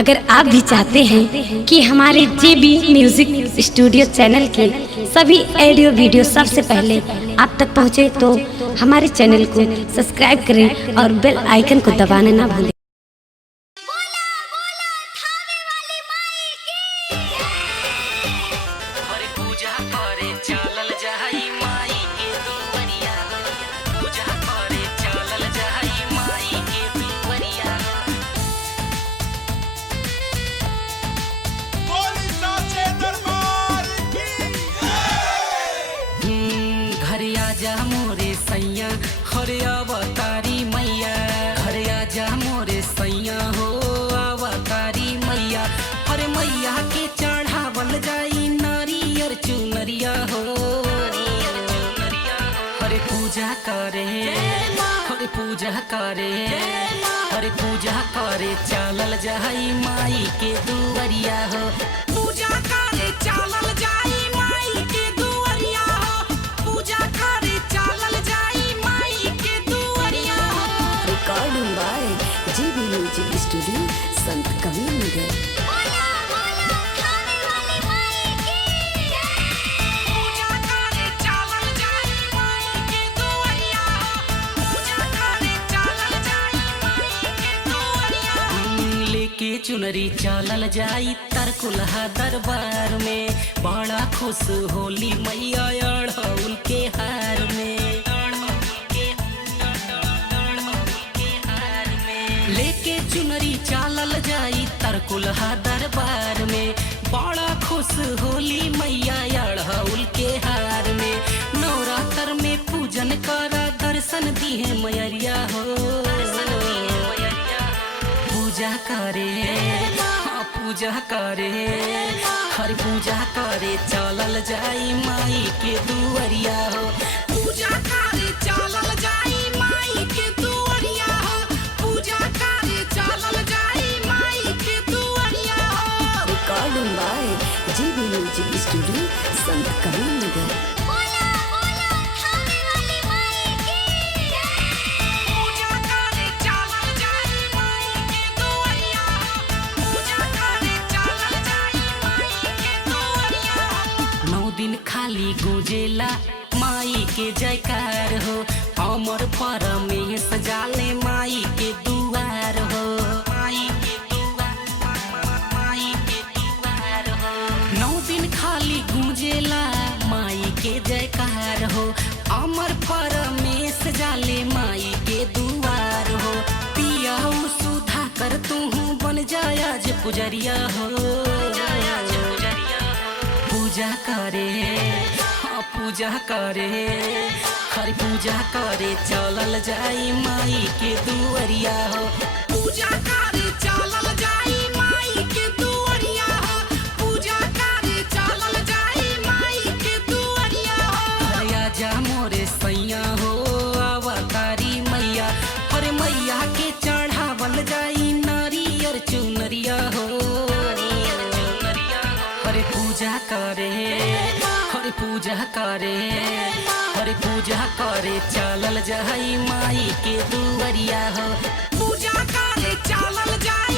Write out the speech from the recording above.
अगर आप भी चाहते हैं कि हमारे JB म्यूजिक स्टूडियो चैनल के सभी ऑडियो वीडियो सबसे पहले आप तक पहुंचे, तो हमारे चैनल को सब्सक्राइब करें और बेल आइकन को दबाना ना भूलें। आजा मोरे सैया हरे अवतारी मैया, घरे आजा मोरे सैया हो अवतारी मैया। हरे मैया के चढ़ावल जाई नारियर चुनरिया हो, हरे पूजा करे, हरे पूजा करे, हरे पूजा करे चलल जाई माई के दुआरिया हो। पूजा करे चलल जाई माई के दुआरिया हो, पूजा करे चलल जाई माई के दुआरिया हो। Recording by JB music studio Sant Kabir नगर। के चुनरी चलल जाई तरकुलहा दरबार में, बड़ा खुश होली मैया अड़हुल के हार में। लेके चुनरी चलल जाई तरकुलहा दरबार में, बड़ा खुश होली मैया अड़हुल के हार में। नवरात्र में पूजन करा दर्शन दिहे मैरिया हो, पूजा करे, हाँ पूजा करे, हर पूजा करे चलल जाई माई के दुआरिया हो। पूजा करे चलल जाई माई के दुआरिया हो, पूजा करे चलल जाई माई के दुआरिया हो। Recording by JB music studio Sant Kabir नगर। दिन खाली गुजेला माई के जयकार हो, अमर परमेश जाले माई के दुआर हो, माई के दुआर, माई के दुआर हो। 9 दिन खाली गुजेला माई के जयकार हो, अमर परमेश जाले माई के दुआर हो। पिया सुधा कर तू बन जाया जे पुजरिया हो, पूजा करे, हाँ पूजा करे, हर पूजा करे चलल जाई माई के दुआरिया हो। पूजा करे चलल जाई माई के दुआरिया हो, पूजा करे चलल जाई माई के दुआरिया हो। हरे आजा मोरे सैया हो अवतारी मैया, हरे मैया के चढ़ावल जाई नारियर चुनरिया हो। हरे पूजा करे, हरे पूजा करे, हरे पूजा करे चलल जाई माई के दुआरिया हो। पूजा करे चलल जाई